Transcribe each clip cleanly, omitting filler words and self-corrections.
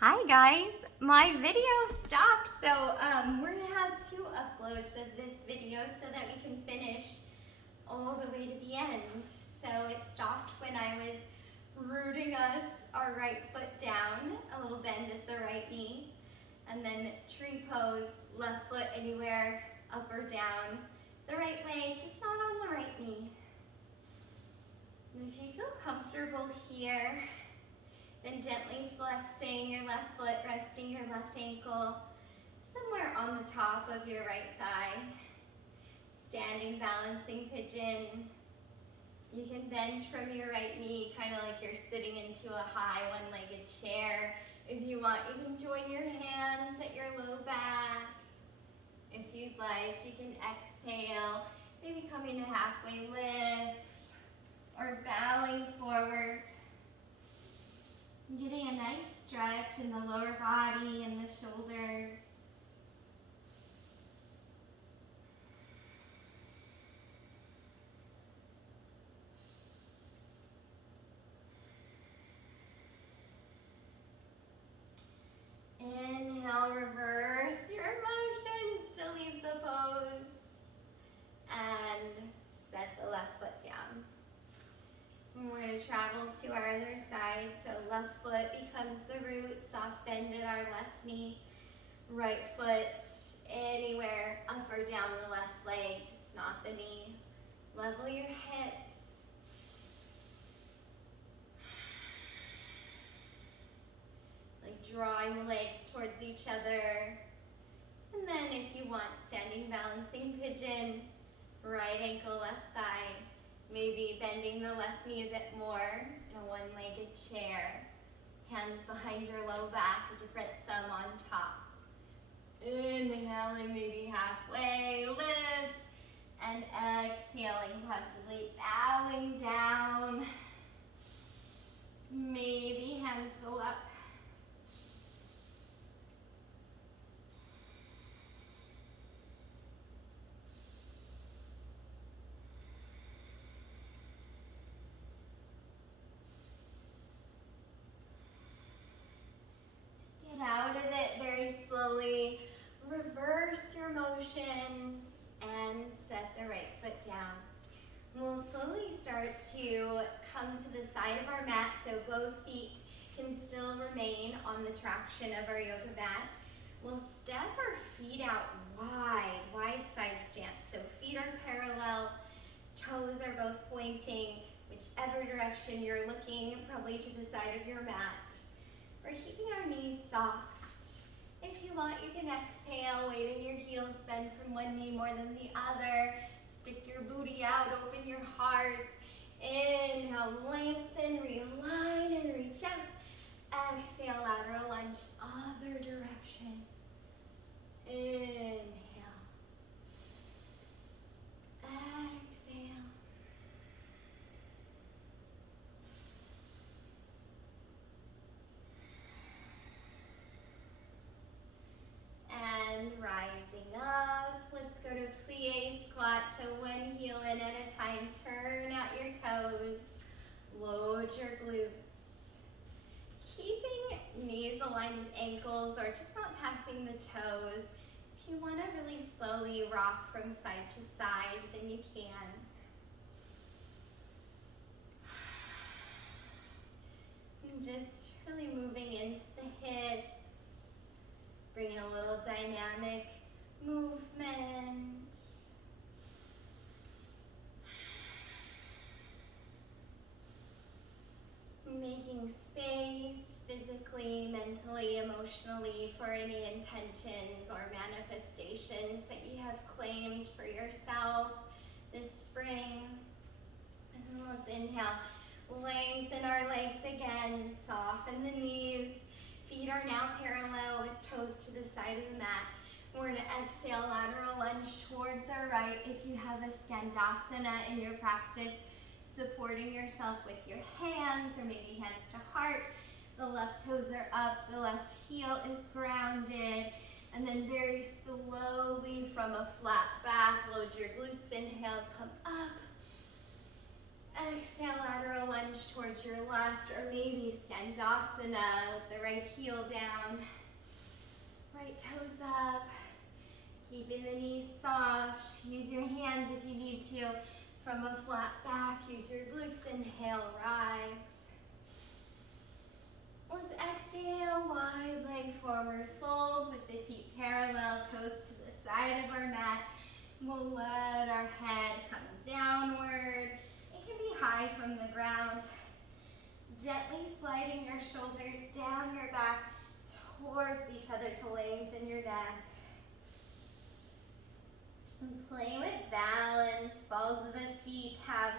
Hi guys, my video stopped, so we're gonna have two uploads of this video so that we can finish all the way to the end. So it stopped when I was rooting us our right foot down, a little bend at the right knee, and then tree pose, left foot anywhere, up or down, the right leg, just not on the right knee. And if you feel comfortable here, then gently flexing your left foot, resting your left ankle somewhere on the top of your right thigh. Standing balancing pigeon. You can bend from your right knee, kind of like you're sitting into a high one-legged chair. If you want, you can join your hands at your low back. If you'd like, you can exhale, maybe coming to halfway lift or bowing forward. Getting a nice stretch in the lower body and the shoulders. Inhale, reverse your motion, still leave the pose. And set the left foot down. And we're going to travel to our other side. So left foot becomes the root, soft bend at our left knee. Right foot anywhere, up or down the left leg, just not the knee. Level your hips. Like drawing the legs towards each other. And then if you want, standing balancing pigeon, right ankle, left thigh. Maybe bending the left knee a bit more in a one-legged chair. Hands behind your low back, a different thumb on top. Inhaling maybe halfway, lift. And exhaling, possibly bowing down. Maybe hands go up. Get out of it very slowly. Reverse your motions and set the right foot down. We'll slowly start to come to the side of our mat so both feet can still remain on the traction of our yoga mat. We'll step our feet out wide side stance. So feet are parallel, toes are both pointing, whichever direction you're looking, probably to the side of your mat. We're keeping our knees soft. If you want, you can exhale, weight in your heels, bend from one knee more than the other. Stick your booty out, open your heart. Inhale, lengthen, realign, and reach up. Exhale, lateral lunge, other direction. Inhale. Exhale. And rising up, let's go to plie squat. So one heel in at a time, turn out your toes, load your glutes. Keeping knees aligned with ankles or just not passing the toes. If you want to really slowly rock from side to side, then you can. And just really moving into the hips. Bringing a little dynamic movement. Making space physically, mentally, emotionally for any intentions or manifestations that you have claimed for yourself this spring. And then let's inhale. Lengthen our legs again, soften the knees. Feet are now parallel with toes to the side of the mat. We're gonna exhale, lateral lunge towards our right. If you have a skandasana in your practice, supporting yourself with your hands or maybe hands to heart. The left toes are up, the left heel is grounded. And then very slowly from a flat back, load your glutes, inhale, come up. Exhale, lateral lunge towards your left, or maybe Skandasana with the right heel down, right toes up, keeping the knees soft. Use your hands if you need to. From a flat back, use your glutes, inhale, rise. Let's exhale, wide leg forward fold with the feet parallel, toes to the side of our mat. We'll let our head come downward. It can be high from the ground. Gently sliding your shoulders down your back towards each other to lengthen your neck. And play with balance. Balls of the feet have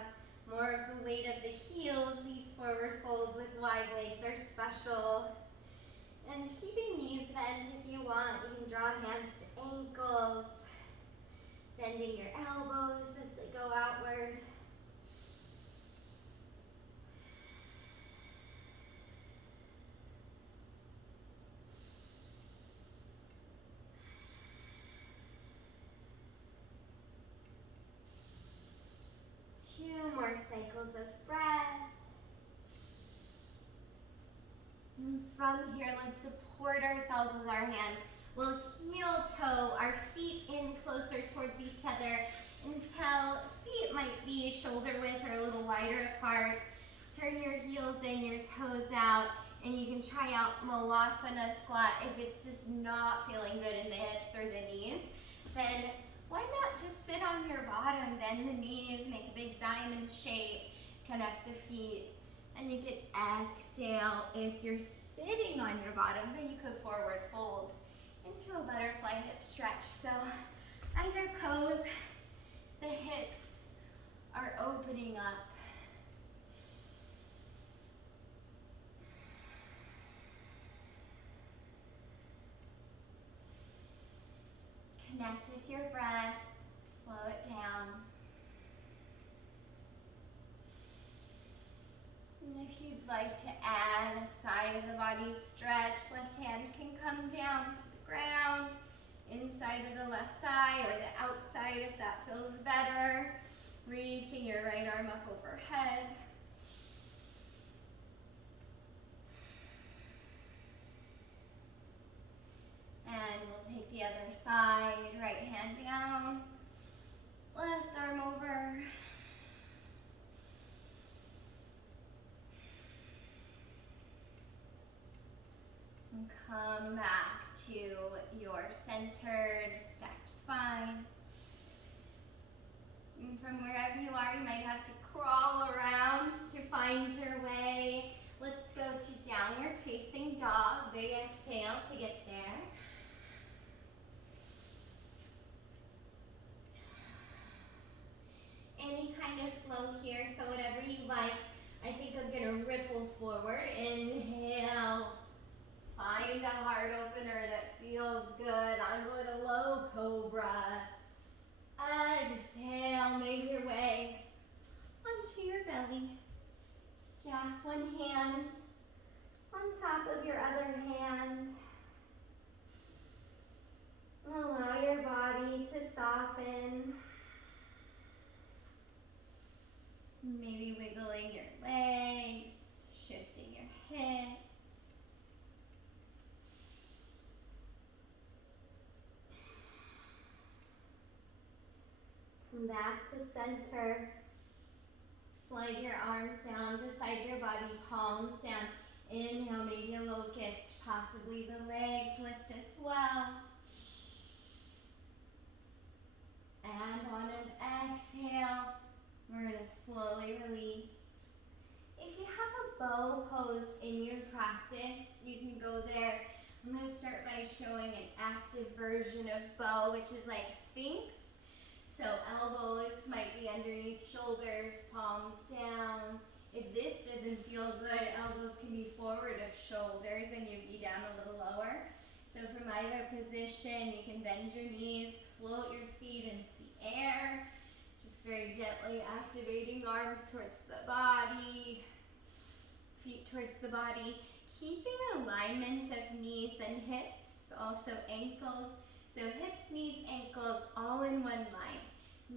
more of the weight of the heels. These forward folds with wide legs are special. And keeping knees bent if you want. You can draw hands to ankles. Bending your elbows as they go outward. Two more cycles of breath. And from here, let's support ourselves with our hands. We'll heel toe our feet in closer towards each other until feet might be shoulder width or a little wider apart. Turn your heels in, your toes out, and you can try out Malasana squat if it's just not feeling good in the hips or the knees. Then why not just sit on your bottom, bend the knees, make a big diamond shape, connect the feet, and you can exhale. If you're sitting on your bottom, then you could forward fold into a butterfly hip stretch. So either pose, the hips are opening up. Connect with your breath, slow it down. And if you'd like to add a side of the body stretch, left hand can come down to the ground, inside of the left thigh or the outside if that feels better. Reaching your right arm up overhead. And we'll take the other side, right hand down, left arm over. And come back to your centered, stacked spine. And from wherever you are, you might have to crawl around to find your way. Let's go to downward facing dog. Big exhale to get there. Any kind of flow here, so whatever you liked. I think I'm gonna ripple forward. Inhale. Find a heart opener that feels good. I'm going to low cobra. Exhale, make your way onto your belly. Stack one hand on top of your other hand. Allow your body to soften. Maybe wiggling your legs, shifting your hips. Come back to center. Slide your arms down beside your body, palms down. Inhale, maybe a locust, possibly the legs lift as well. And on an exhale, we're going to slowly release. If you have a bow pose in your practice, you can go there. I'm going to start by showing an active version of bow, which is like Sphinx. So elbows might be underneath shoulders, palms down. If this doesn't feel good, elbows can be forward of shoulders and you'd be down a little lower. So from either position, you can bend your knees, float your feet into the air. Just very gently activating arms towards the body, feet towards the body. Keeping alignment of knees and hips, also ankles. So hips, knees, ankles, all in one line.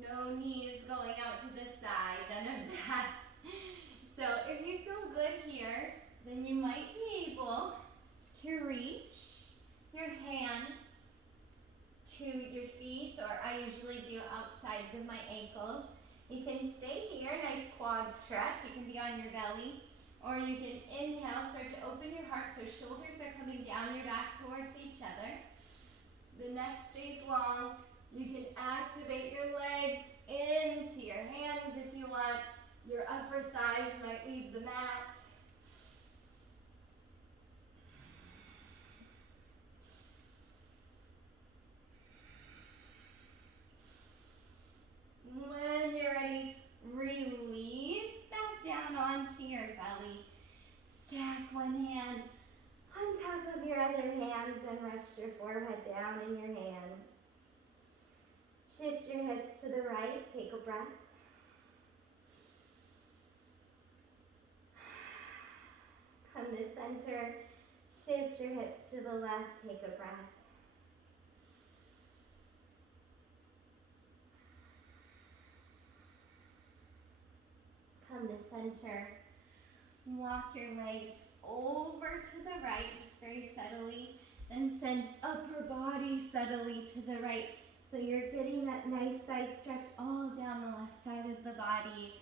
No knees going out to the side, none of that. So if you feel good here, then you might be able to reach your hands to your feet, or I usually do outsides of my ankles. You can stay here, nice quad stretch. You can be on your belly, or you can inhale, start to open your heart so shoulders are coming down your back towards each other. The neck stays long. You can activate your legs into your hands if you want. Your upper thighs might leave the mat. When you're ready, release back down onto your belly. Stack one hand on top of your other hands and rest your forehead down in your hands. Shift your hips to the right, take a breath. Come to center, shift your hips to the left, take a breath. Come to center, walk your legs over to the right, just very subtly, then send upper body subtly to the right. So you're getting that nice side stretch all down the left side of the body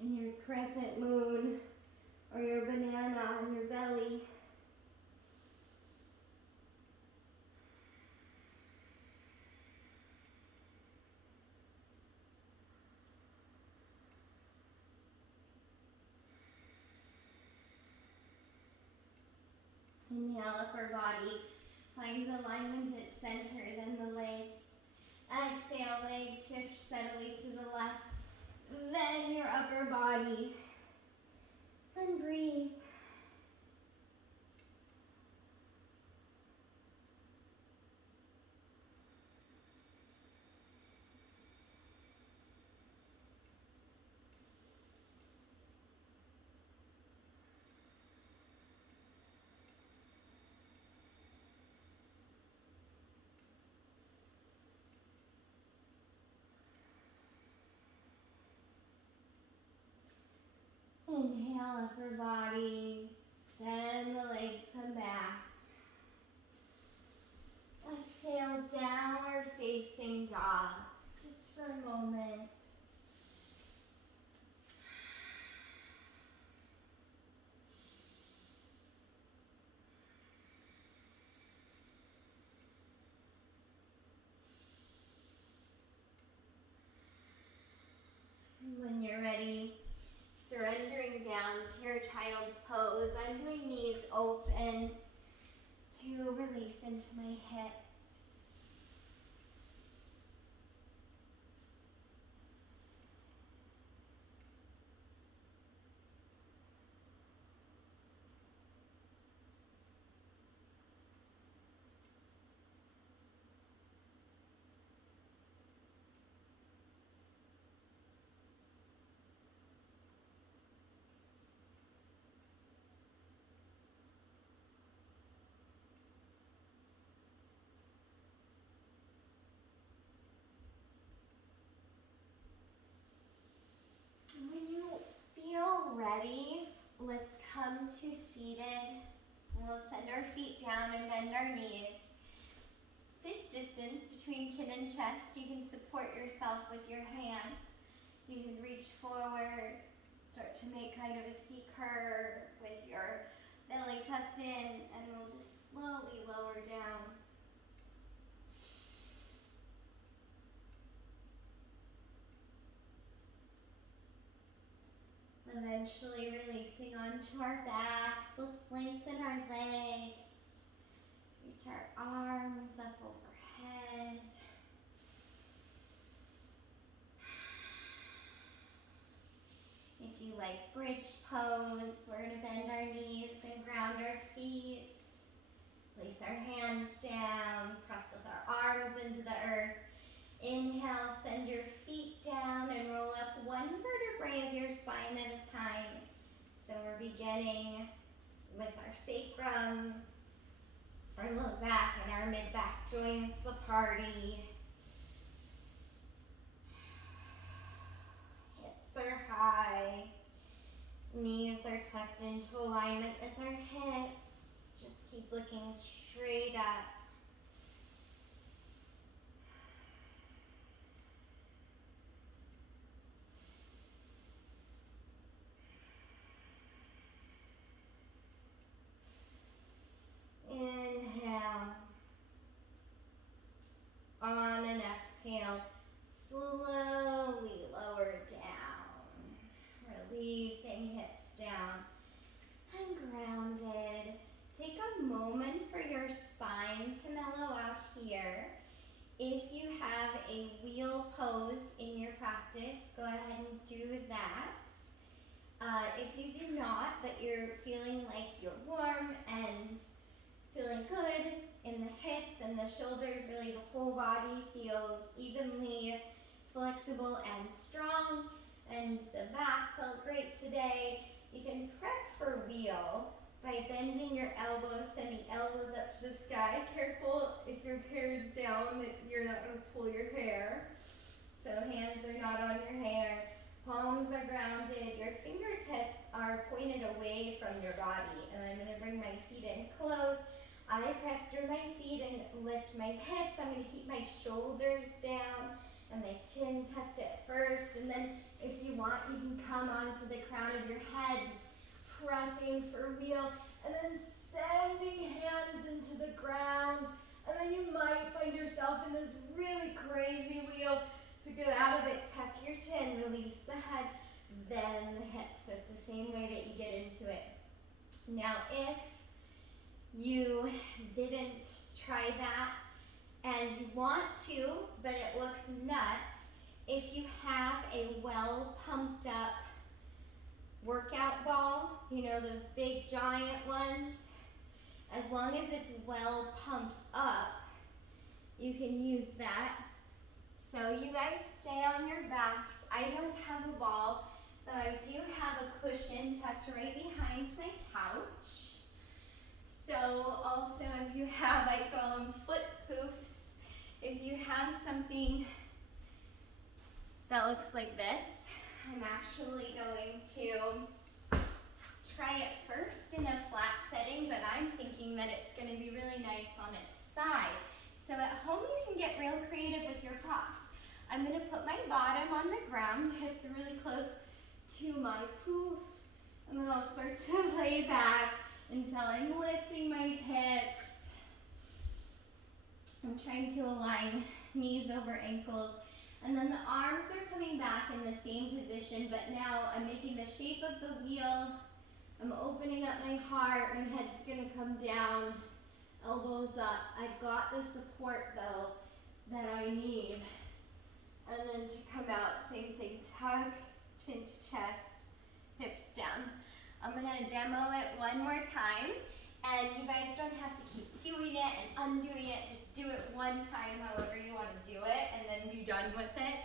in your crescent moon or your banana on your belly. Inhale, upper body finds alignment at center, then the legs. Exhale, legs shift steadily to the left, then your upper body. And breathe. Inhale, upper body, then the legs come back. Exhale, downward facing dog, just for a moment. When you're ready, surrendering down to your child's pose. I'm doing knees open to release into my hips. When you feel ready, let's come to seated. We'll send our feet down and bend our knees. This distance between chin and chest, you can support yourself with your hands. You can reach forward, start to make kind of a C curve with your belly tucked in, and we'll just slowly lower down. Eventually releasing onto our backs. Let's lengthen our legs. Reach our arms up overhead. If you like bridge pose, we're going to bend our knees and ground our feet. Place our hands down, press with our arms into the earth. Inhale, send your feet down and roll up one vertebrae of your spine at a time. So we're beginning with our sacrum, our low back and our mid-back joints, the party. Hips are high. Knees are tucked into alignment with our hips. Just keep looking straight up. Inhale. On an exhale, slowly lower down. Releasing hips down and grounded. Take a moment for your spine to mellow out here. If you have a wheel pose in your practice, go ahead and do that. If you do not, but you're feeling like you're warm and feeling good in the hips and the shoulders, really the whole body feels evenly flexible and strong, and the back felt great today. You can prep for wheel by bending your elbows, sending elbows up to the sky. Careful if your hair is down that you're not going to pull your hair. So hands are not on your hair. Palms are grounded. Your fingertips are pointed away from your body. And I'm going to bring my feet in close. I press through my feet and lift my hips. I'm going to keep my shoulders down and my chin tucked at first. And then if you want, you can come onto the crown of your head, just prepping for wheel. And then sending hands into the ground. And then you might find yourself in this really crazy wheel. To get out of it, tuck your chin, release the head, then the hips. So it's the same way that you get into it. Now, if you didn't try that and you want to, but it looks nuts, if you have a well pumped up workout ball, you know, those big giant ones, as long as it's well pumped up, you can use that. So you guys stay on your backs. I don't have a ball, but I do have a cushion tucked right behind my couch. So also if you have, I call them foot poofs, if you have something that looks like this, I'm actually going to try it first in a flat setting, but I'm thinking that it's going to be really nice on its side. So at home you can get real creative with your props. I'm going to put my bottom on the ground, hips are really close to my poof, and then I'll start to lay back until I'm lifting my hips. I'm trying to align knees over ankles, and then the arms are coming back in the same position, but now I'm making the shape of the wheel. I'm opening up my heart, my head's going to come down, elbows up. I've got the support though that I need. And then to come out, same thing, tuck, chin to chest, hips down. I'm gonna demo it one more time, and you guys don't have to keep doing it and undoing it, just do it one time however you wanna do it, and then be done with it.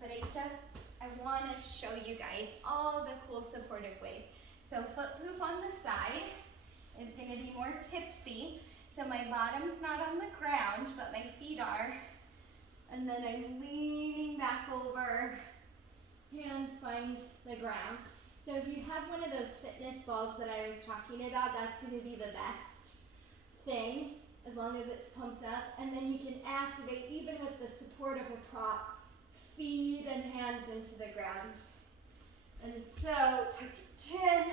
But I wanna show you guys all the cool supportive ways. So foot poof on the side is gonna be more tipsy, so my bottom's not on the ground, but my feet are. And then I'm leaning back over, hands find the ground. So if you have one of those fitness balls that I was talking about, that's going to be the best thing, as long as it's pumped up. And then you can activate, even with the support of a prop, feet and hands into the ground. And so tuck your chin,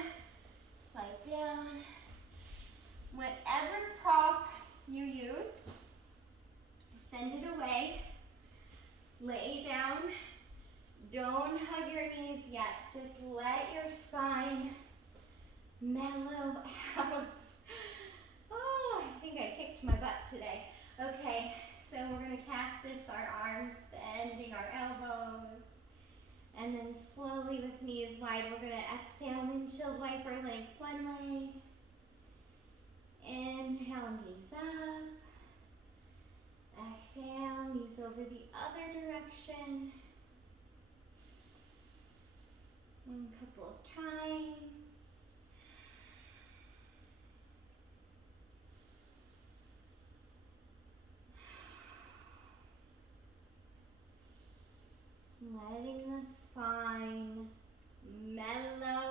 slide down. Whatever prop you used, send it away. Lay down, don't hug your knees yet, just let your spine mellow out. Oh, I think I kicked my butt today. Okay, so we're gonna cactus our arms, bending our elbows, and then slowly with knees wide, we're gonna exhale, windshield wiper legs one way. Inhale, knees up. Exhale, knees over the other direction. A couple of times. Letting the spine mellow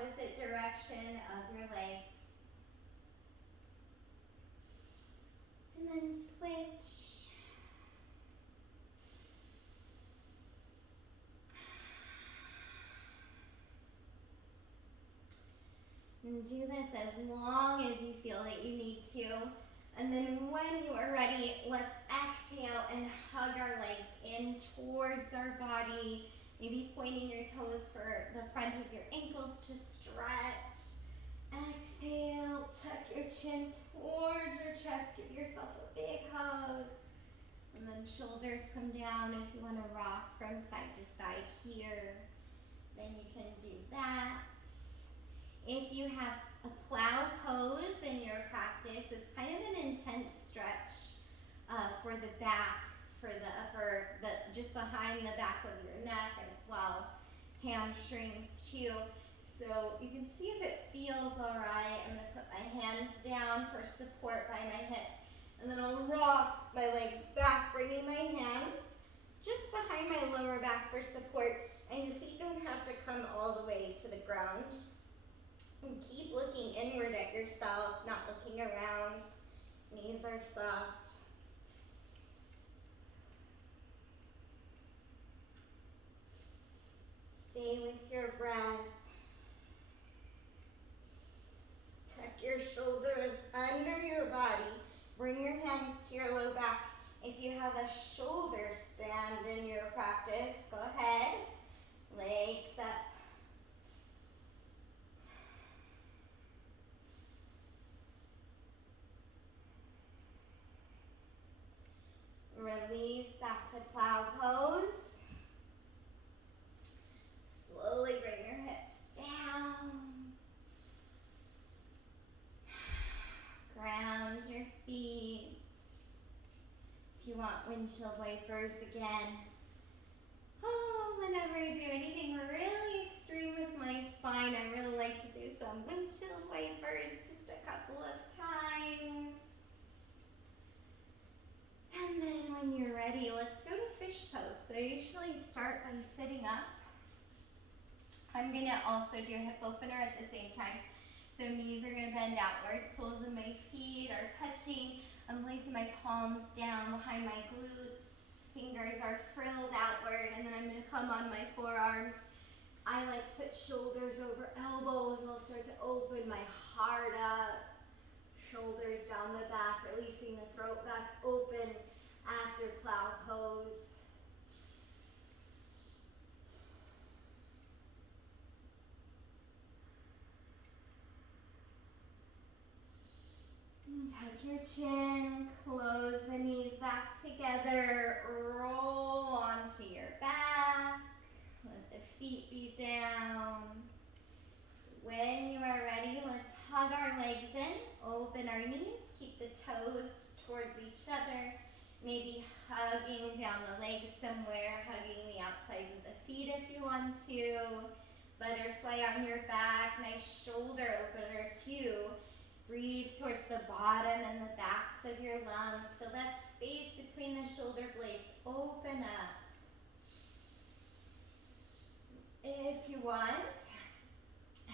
opposite direction of your legs. And then switch. And do this as long as you feel that you need to. And then when you are ready, let's exhale and hug our legs in towards our body. Maybe pointing your toes for the front of your ankles to stretch. Exhale, tuck your chin towards your chest. Give yourself a big hug. And then shoulders come down if you want to rock from side to side here. Then you can do that. If you have a plow pose in your practice, it's kind of an intense stretch for the back, for the upper, just behind the back of your neck as well. Hamstrings too. So you can see if it feels all right. I'm going to put my hands down for support by my hips. And then I'll rock my legs back, bringing my hands just behind my lower back for support. And your feet don't have to come all the way to the ground. And keep looking inward at yourself, not looking around. Knees are soft. Stay with your breath. Tuck your shoulders under your body. Bring your hands to your low back. If you have a shoulder stand in your practice, go ahead. Legs up. Release back to plow pose. Slowly bring your hips down. Ground your feet. If you want windshield wipers again. Oh, whenever I do anything really extreme with my spine, I really like to do some windshield wipers just a couple of times. And then when you're ready, let's go to fish pose. So I usually start by sitting up. I'm gonna also do a hip opener at the same time. So knees are gonna bend outward, soles of my feet are touching. I'm placing my palms down behind my glutes. Fingers are frilled outward, and then I'm gonna come on my forearms. I like to put shoulders over elbows. I'll start to open my heart up. Shoulders down the back, releasing the throat back open after plow pose. And tuck your chin, close the knees back together, roll onto your back, let the feet be down. When you are ready, let's hug our legs in, open our knees, keep the toes towards each other, maybe hugging down the legs somewhere, hugging the outsides of the feet if you want to. Butterfly on your back, nice shoulder opener too. Breathe towards the bottom and the backs of your lungs. Feel that space between the shoulder blades. Open up. If you want,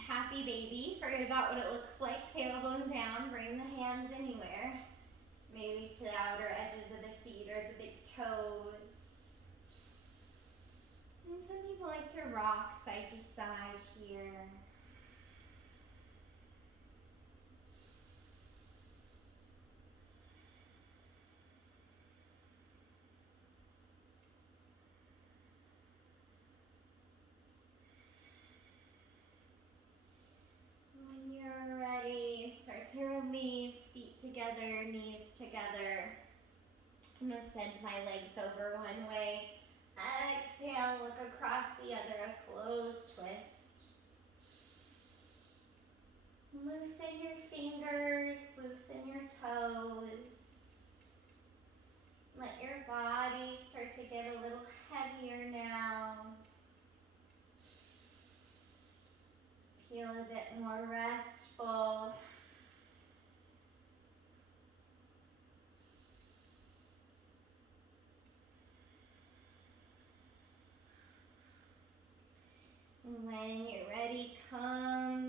happy baby. Forget about what it looks like. Tailbone down. Bring the hands anywhere. Maybe to the outer edges of the feet or the big toes. And some people like to rock side to side here. When you're ready, start to release, feet together, knees together. I'm going to send my legs over one way. Exhale, look across the other, a closed twist. Loosen your fingers, loosen your toes. Let your body start to get a little heavier now. Feel a bit more restful. When you're ready, come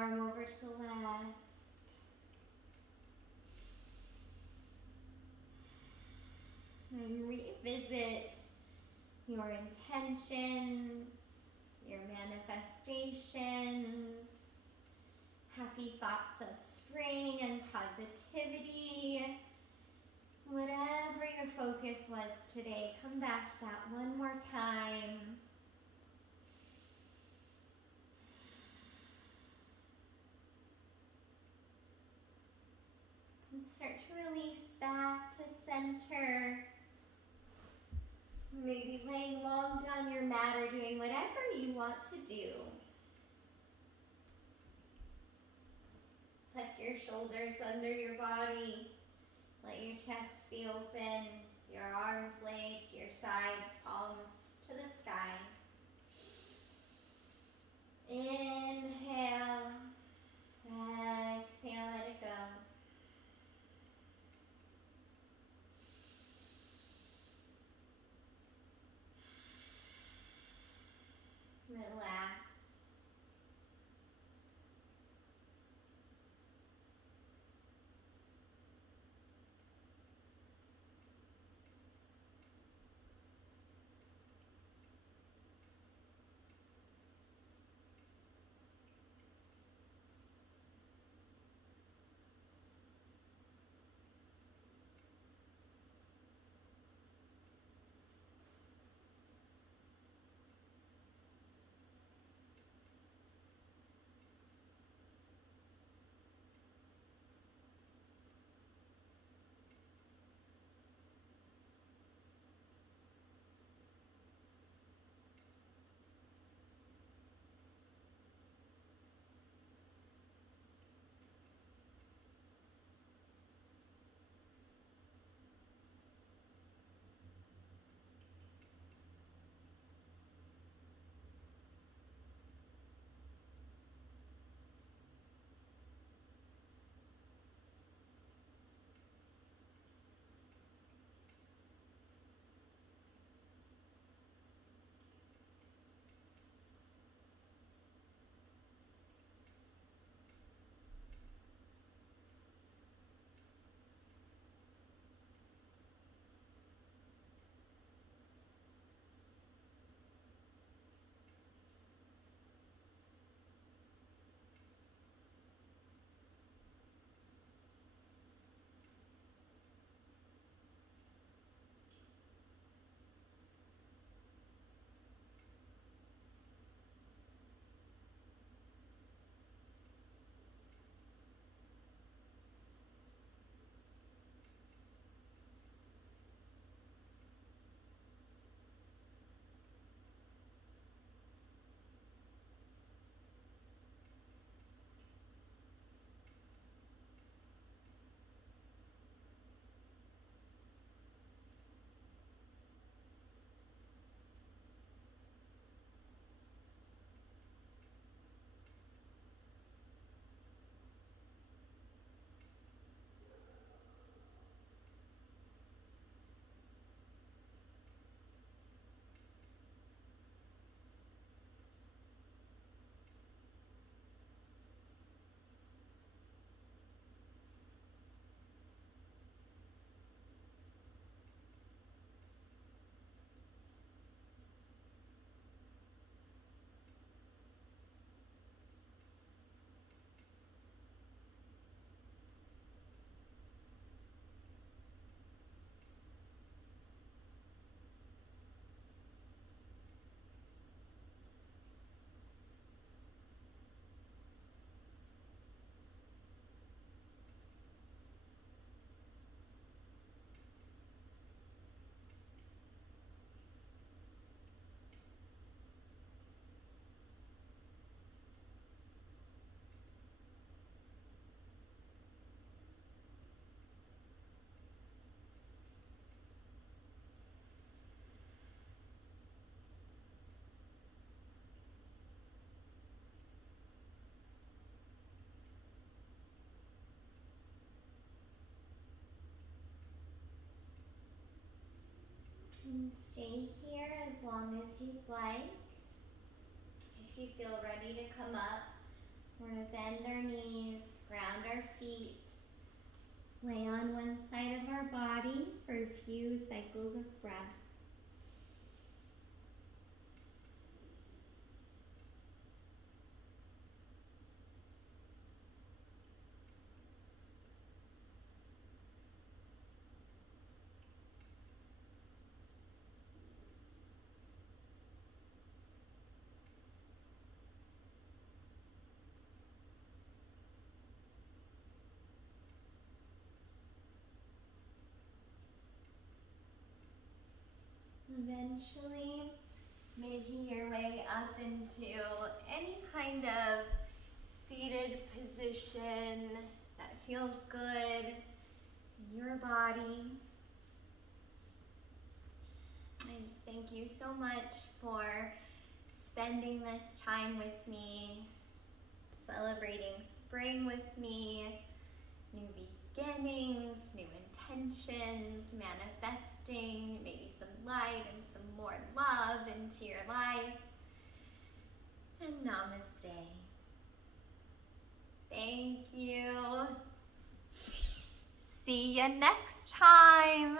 arm over to the left. And revisit your intentions, your manifestations, happy thoughts of spring and positivity. Whatever your focus was today, come back to that one more time. And start to release back to center. Maybe laying long down your mat or doing whatever you want to do. Tuck your shoulders under your body. Let your chest be open. Your arms lay to your sides, palms to the sky. Inhale. Exhale, let it go. Relax. And stay here as long as you'd like. If you feel ready to come up, We're going to bend our knees, ground our feet, lay on one side of our body for a few cycles of breath. Eventually, making your way up into any kind of seated position that feels good in your body. I just thank you so much for spending this time with me, celebrating spring with me, new beginnings, new intentions, manifesting maybe some light and some more love into your life. And namaste. Thank you. See you next time.